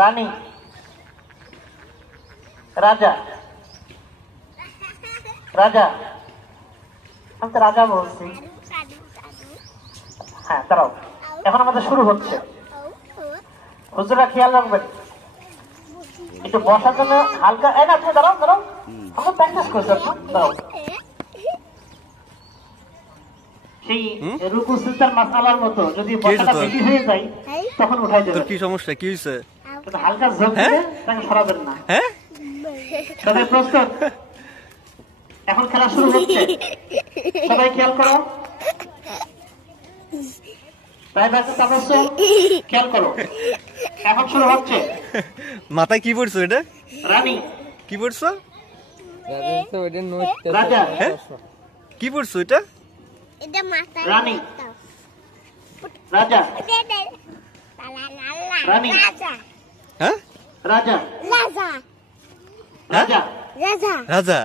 রানী, রাজা, রাজা। আমি তো রাজা বলছি। হ্যাঁ দাঁড়াও, এখন আমাদের শুরু হচ্ছে। হুজুরা খেয়াল রাখবেন, একটু বসার জন্য হালকা। এই না, তুমি দাঁড়াও দাঁড়াও, আমরা প্র্যাকটিস করছি। দাঁড়াও, সেই রুকু সিজদার মাসালার মতো যদি বসাটা বেশি হয়ে যায় তখন উঠাই দেবেন। তোর কি সমস্যা, কি হয়েছে? হালকা ঝোঁক দিলে তাকে সরাবেন না। হ্যাঁ, সবাই প্রস্তুত? এখন খেলা শুরু হচ্ছে, সবাই খেয়াল করো। খেয়াল করো, এখন শুরু হচ্ছে। মাথায় কি পড়ছো এটা? রানী, কি পড়ছো? রাজা, কি পড়ছো এটা? রানী, রাজা, রানী, হ্যাঁ, রাজা, রাজা, রাজা।